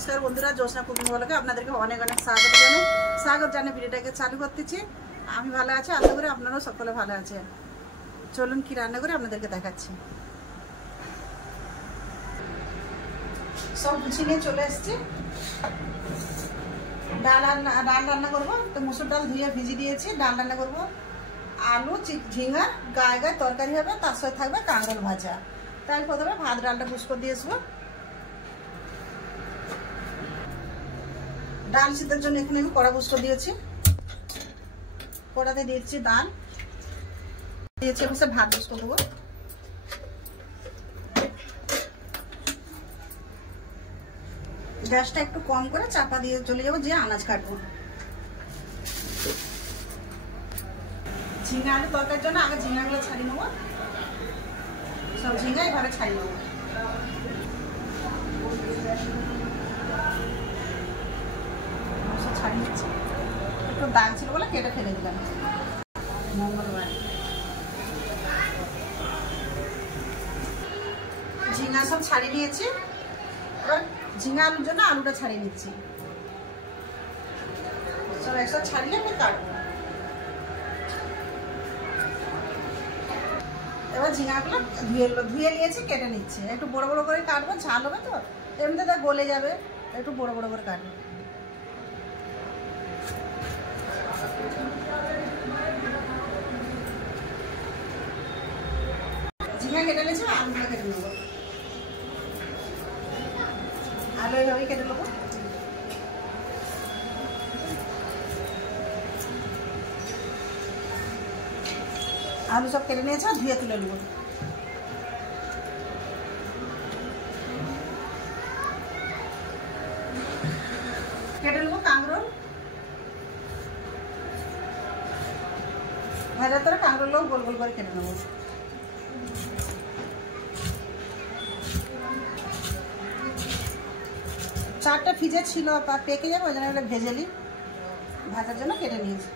नमस्कार बंधुरा जोशना कुकिंग ब्लगे आपनादेरके अनेक अनेक स्वागत जानिए भिडियोटाके चालू करतेছি। আমি ভালো আছি, আশা করি আপনারাও সকলে ভালো আছেন। চলুন কি রান্না করে আপনাদেরকে দেখাচ্ছি। সব গুছিয়ে নিয়ে চলে এসেছি। ডাল রান্না করব, তো মসুর ডাল ধুয়ে ভিজিয়ে দিয়েছি। ডাল রান্না করব, আলু ঝিঙা গায়ে গায়ে তরকারি হবে, তার সাথে থাকবে কাঁকরোল ভাজা। তাই প্রথমে ভাত ডালটা বুঝ করে দিয়ে আসবো। ডাল সিদ্ধের জন্য এখানে আমি কড়া বুঝ করে দিয়েছি। কড়াতে দিয়েছি ডাল, দিয়েছি বসে ভাত বুঝ করে দেবো। গ্যাসটা একটু কম করে চাপা দিয়ে চলে যাবো, যে আনাজ কাটবো। ঝিঙা আলু তরকারির জন্য আগে ঝিঙাগুলো ছাড়িয়ে নেবো। সব ঝিঙা এভাবে ছাড়িয়ে নেবো। ছাড়িয়ে নিচ্ছি, একটু দাগ ছিল বলে কেটে ফেলে দিলাম। মঙ্গলবার ঝিঙা সব ছাড়িয়ে নিয়েছি। এবার ঝিঙা আলুর জন্য আলুটা ছাড়িয়ে নিচ্ছি। সব একসাথে ছাড়িয়ে আমি কাটবো। এবার ঝিঙাগুলো ধুয়ে নিয়েছি, কেটে নিচ্ছি। একটু বড় বড় করে কাটবো, ঝাল হবে তো, এমনিতে গলে যাবে। একটু বড় বড় করে কাটবো। ঝিঙা কেটে নিয়েছি, আলুগুলো কেটে নেবো। আলু এইভাবে কেটে নেবো। আলু সব কেটে নিয়েছে, ধুয়ে তুলে নেবো। কেটে নেবো কাঁকরোল। ভাজার পরে কাঁকরোলও গোল গোল করে কেটে নেবো। চারটা ফ্রিজে ছিল, পেকে যাবে, ওই জন্য ভেজে নিই। ভাজার জন্য কেটে নিয়েছি।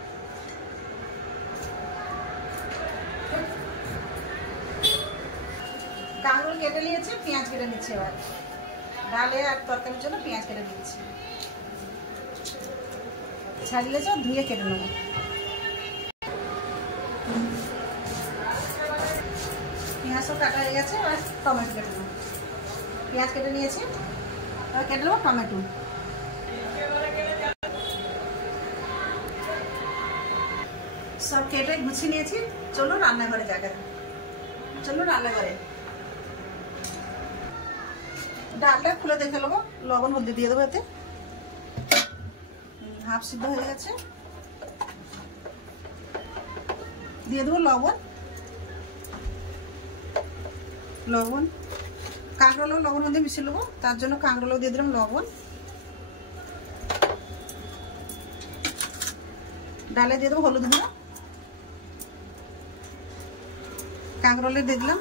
কাঁকরোল কেটে নিয়েছি, পেঁয়াজ কেটে নিচ্ছি। এবার ডালে আর তরকারির জন্য পেঁয়াজ কেটে দিচ্ছি। ছাড়িয়ে ধুয়ে কেটে নেবো। পেঁয়াজও কাটা হয়ে গেছে, এবার টমেটো কেটে নেবো। পেঁয়াজ কেটে নিয়েছি, এবার কেটে নেবো টমেটো। সব কেটে গুছিয়ে নিয়েছি। চলো রান্নাঘরে জায়গা, চলো রান্নাঘরে। ডালটা খুলে দেখে নেবো, লবণ হলদি দিয়ে দেবো। এতে হাফ সিদ্ধ হয়ে গেছে, দিয়ে দেবো লবণ। কাঁকরোলও লবণ হলদি মিশিয়ে নেবো, তার জন্য কাঁকরোলও দিয়ে দিলাম লবণ। ডালে দিয়ে দেবো হলুদ গুঁড়ো, কাঁকরোলে দিয়ে দিলাম।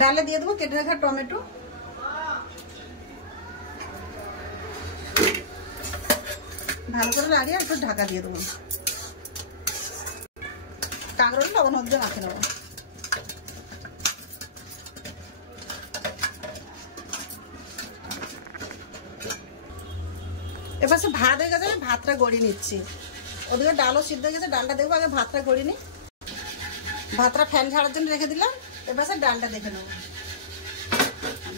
ডালে দিয়ে দেবো কেটে রাখা টমেটো। ভালো করে লাগিয়ে একটু ঢাকা দিয়ে দেবো। কাঁকরোল লবণ হলদি মাখিয়ে নেবো। এবার সে ভাত হয়ে গেছে, ভাতটা গড়িয়ে নিচ্ছি। ওদিকে ডালও সিদ্ধ হয়ে গেছে, ডালটা দেখবো। আগে ভাতটা গড়িয়ে নিই। ভাতটা ফ্যান ছাড়ার জন্য রেখে দিলাম। এবার সে ডালটা দেখে নেবো।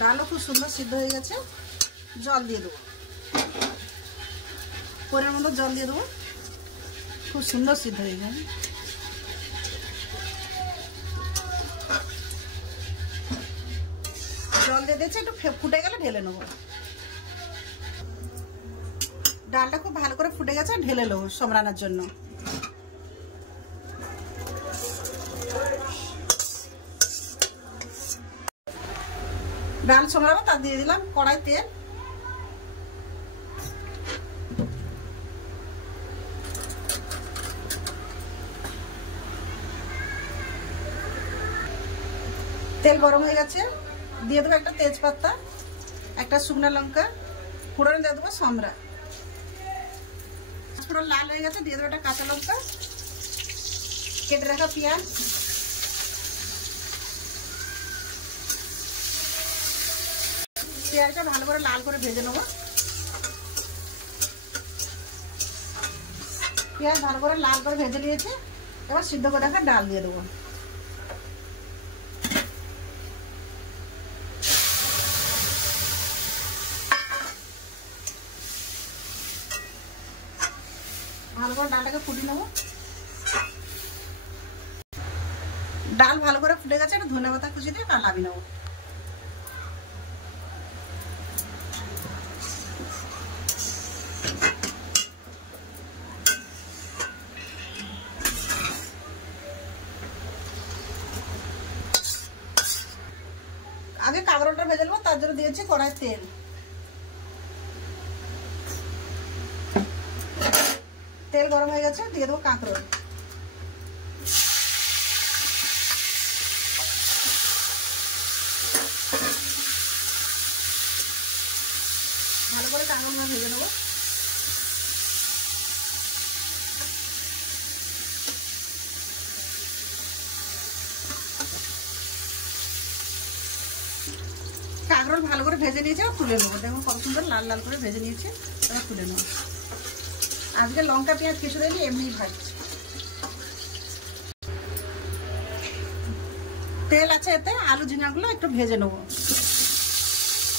ডালও খুব সুন্দর সিদ্ধ হয়ে গেছে। জল দিয়ে দেবো, পরের মতো জল দিয়ে দেবো। খুব সুন্দর সিদ্ধ হয়ে গেছে। জল দিয়ে দিয়েছি, একটু ফুটে গেলে ঢেলে নেবো। ডালটা খুব ভালো করে ফুটে গেছে, ঢেলে নেবো সমরানোর জন্য। ডাল সমরাবো, তার দিয়ে দিলাম কড়াই তেল। তেল গরম হয়ে গেছে, দিয়ে দেবো একটা তেজপাতা, একটা শুকনো লঙ্কা, ফোড়ন দিয়ে দেবো সমরা। ফোড়ন লাল হয়ে গেছে, দিয়ে দেবো একটা কাঁচা লঙ্কা, কেটে রাখা পেঁয়াজ, পেঁয়াজটা ভালো করে লাল করে ভেজে নেবো। পেঁয়াজ ভালো করে লাল করে ভেজে নিয়েছি। এবার সিদ্ধ করে রাখা ডাল দিয়ে দেবো। ভালো করে ডালটাকে ফুটিয়ে নেবো। ডাল ভালো করে ফুটে গেছে, একটু ধনেপাতা কুচি দিয়ে নামিয়ে নেবো। আগে কাঁকরোলটা ভেজে নেবো, তার জন্য দিয়েছি কড়াই তেল। তেল গরম হয়ে গেছে, দিয়ে দেবো কাঁকরোল। ভালো করে কাঁকরোল ভেজে নেবো। কাঁকরোল ভালো করে ভেজে নিয়েছি, তুলে নেবো। দেখুন কত সুন্দর লাল লাল করে ভেজে নিয়েছি, এবার তুলে নেবো। আজকে লঙ্কা পেঁয়াজ কিছু দেয়নি, এমনি ভাজছি। তেল আছে এতে, আলু ঝিঙাগুলো একটু ভেজে নেবো।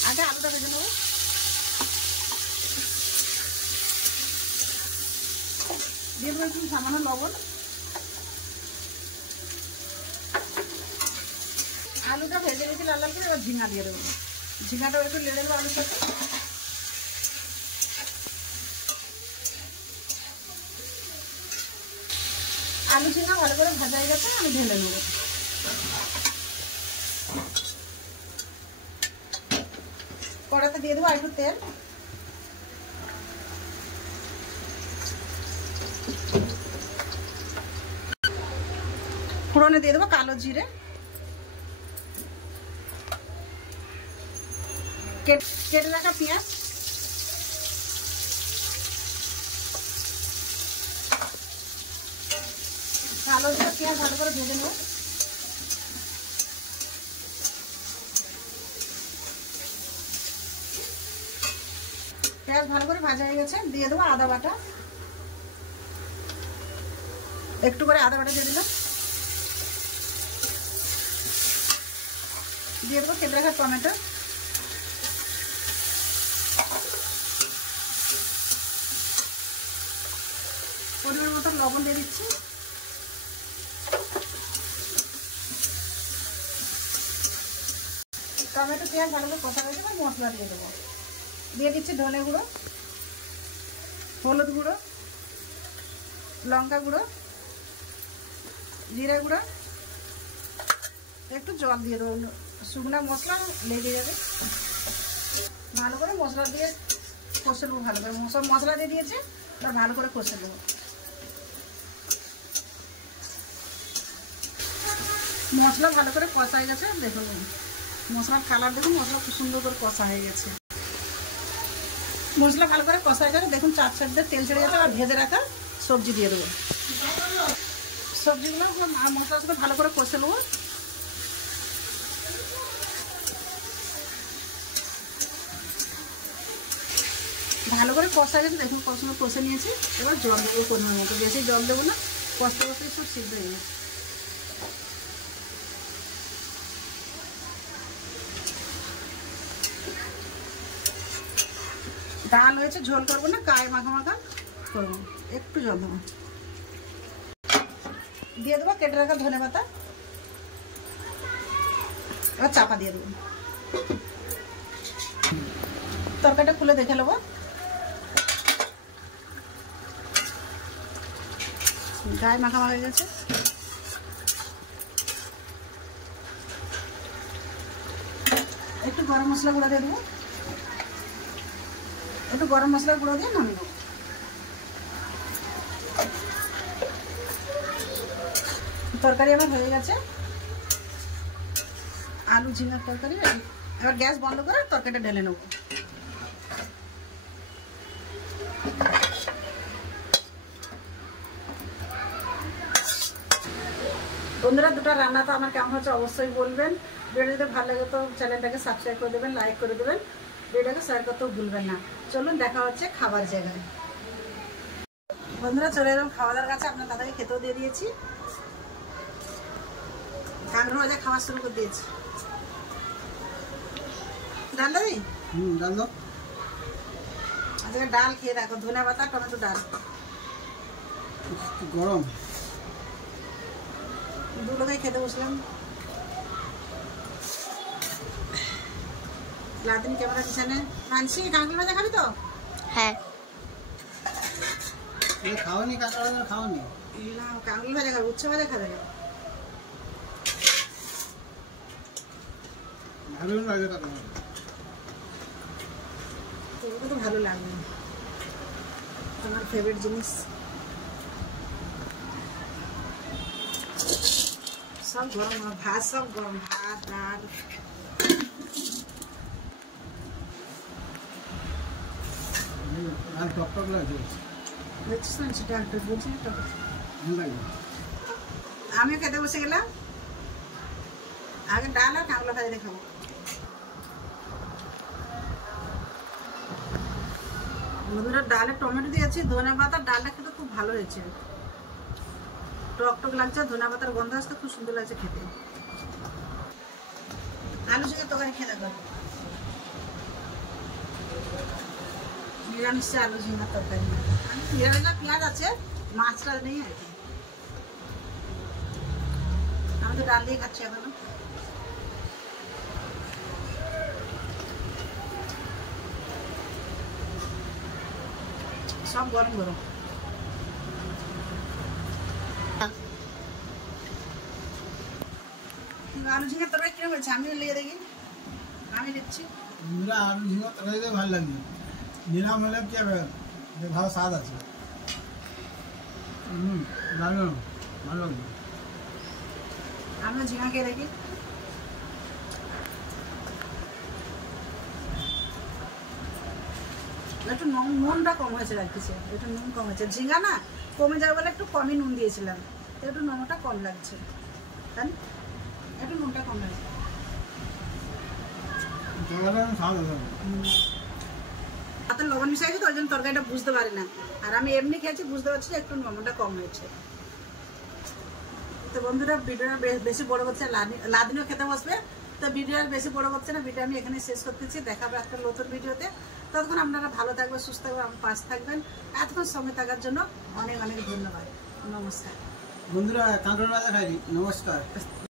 আগে আলুটা ভেজে নেবো। দিয়ে দেবো একটু সামান্য লবণ। আলুটা ভেজে নিয়েছি লাল লাল করে, এবার ঝিঙা দিয়ে দেবো। ঝিঙাটা একটু লেড়ে দেবো আলুর সাথে। আলু ঝিঙা ভালো করে ভাজা হয়ে গেছে, আমি ঢেলে নেব। কড়াতে দিয়ে দেবো আর একটু তেল। ফোড়নে দিয়ে দেবো কালো জিরে, কেটে রাখা পেঁয়াজ, কালো জিরে পেঁয়াজ ভালো করে ভেজে নেব। পেঁয়াজ ভালো করে ভাজা হয়ে গেছে, দিয়ে দেবো আদা বাটা। একটু করে আদা বাটা দিয়ে দিলাম। দিয়ে দেবো কেটে রাখা টমেটো। পরিমাণ মতো লবণ দিয়ে দিচ্ছি। টমেটো পেঁয়াজ ভালো করে কষা হয়েছে, মশলা দিয়ে দেবো। দিয়ে দিচ্ছি ধনে গুঁড়ো, হলুদ গুঁড়ো, লঙ্কা গুঁড়ো, জিরা গুঁড়ো, একটু জল দিয়ে দেবো। শুকনো মশলা লেগে যাবে। ভালো করে মশলা দিয়ে কষে নেবো। ভালো করে সব মশলা দিয়ে দিয়েছে, এবার ভালো করে কষে নেবো। মশলা ভালো করে কষা হয়ে গেছে, দেখুন মশলার কালার দেখুন, মশলা খুব সুন্দর করে কষা হয়ে গেছে। মশলা ভালো করে কষা হয়ে গেছে, দেখুন চার সাইড দিয়ে তেল ছেড়ে গেছে। আর ভেজে রাখা সবজি দিয়ে দেবো। সবজিগুলো মশলার সাথে ভালো করে কষে নেবো। ভালো করে কষা গেছে, দেখুন কত সুন্দর কষে নিয়েছি। এবার জল দেবো পরিমাণ মতো, বেশি জল দেবো না, কষতে কষতে সব সিদ্ধ হয়ে গেছে। ডাল হয়েছে, ঝোল করবো না, গায়ে মাখা মাখা করবো। একটু জল দেবো। দিয়ে দেবো কেটে রাখা ধনে পাতা। এবার চাপা দিয়ে দেবো। তরকারিটা খুলে দেখে নেবো। গায়ে মাখা হয়ে গেছে। একটু গরম মশলা গুঁড়ো দিয়ে দেবো। একটু গরম মশলা গুঁড়ো দিয়ে নামিয়ে দেবো। তরকারি আমার হয়ে গেছে, আলু ঝিঙার তরকারি। এবার গ্যাস বন্ধ করে তরকারিটা ঢেলে নেবো। বন্ধুরা, দুটো রান্না তো আমার কেমন হচ্ছে অবশ্যই বলবেন। ভিডিও যদি ভালো লাগে তো চ্যানেলটাকে সাবস্ক্রাইব করে দেবেন, লাইক করে দেবেন। ভিডিওটাকে শেয়ার করতেও ভুলবেন না। চলুন দেখা হচ্ছে খাবার জায়গায়। বন্ধুরা চলে এলাম খাওয়া দাওয়ার কাছে। আপনার দাদাকে খেতেও দিয়ে দিয়েছি, কাঁকড়া ভাজা খাওয়া শুরু করে দিয়েছি। ডাল দেবি? ডাল দাও। আজকে ডাল খেয়ে দেখো, ধনে পাতা টমেটো ডাল। গরম দু লোকে খেতে বসলাম। লাদিন ক্যামেরা পিছনে। মানসি কাঁকড়া ভাজা খাবি তো? হ্যাঁ। খাওনি কাঁকড়া ভাজা? খাওনি না, কাঁকড়া ভাজা খাবে, উচ্ছে ভাজা খাবে না। ভালো লাগে কাঁকড়া ভাজা। তোকে তো ভালো লাগবে, তোমার ফেভারিট জিনিস। সব গরম ভাত, সব গরম ভাত ডাল। আর টক টক লাগে দেখছিস না সেটা একটা বলছি তো। লাগে। আমিও খেতে বসে গেলাম। আগে ডাল আর কাঁকড়া ভাজা দিয়ে খাবো। বন্ধুরা ডালে টমেটো দিয়েছি, ধনে পাতার ডালটা খেতে খুব ভালো হয়েছে। টক টক লাগছে, ধনে পাতার গন্ধ আসতে খুব সুন্দর লাগছে খেতে। আলু ঝিঙে তরকারি খেতে পারবো, নিরামিষ আলু ঝিঙার তরকারি। নিরামিষ পেঁয়াজ আছে, মাছটা নেই আর কি। আমি তো ডাল দিয়ে খাচ্ছি এখনো। সব গরম গরম। আলু ঝিঙের তরকারি কিরকম হয়েছে আমিও লিখে দেখি। আমি লিখছি। আলু ঝিঙা তরকারিতে ভালো লাগে, নিরাম হলে কি হবে, ভালো স্বাদ আছে। ভালো ভালো লাগবে। আমিও ঝিঙা খেয়ে দেখি। একটু নুনটা কম হয়েছে লাগতেছে, একটু নুন কম হয়েছে। ঝিঙা না কমে যাবে বলে একটু কমই নুন দিয়েছিলাম, তো একটু নুনটা কম লাগছে, তাই না? একটু নুনটা কম লাগছে। হাতে লবণ মিশাইছি তো ওই জন্য তরকারিটা বুঝতে পারি না, আর আমি এমনি খেয়েছি বুঝতে পারছি একটু লবণটা কম হয়েছে। তো বন্ধুরা ভিডিওটা বেশি বড় করছে, লাদিনও খেতে বসবে, তো ভিডিও আর বেশি বড় করছে না। ভিডিও আমি এখানে শেষ করতেছি, দেখাবো একটা নতুন ভিডিওতে। ততক্ষণ আপনারা ভালো থাকবেন, সুস্থ থাকবেন, আমার পাশে থাকবেন। এতক্ষণ সময় থাকার জন্য অনেক অনেক ধন্যবাদ। নমস্কার বন্ধুরা, কাঁকড়া ভাজা খাইনি। নমস্কার।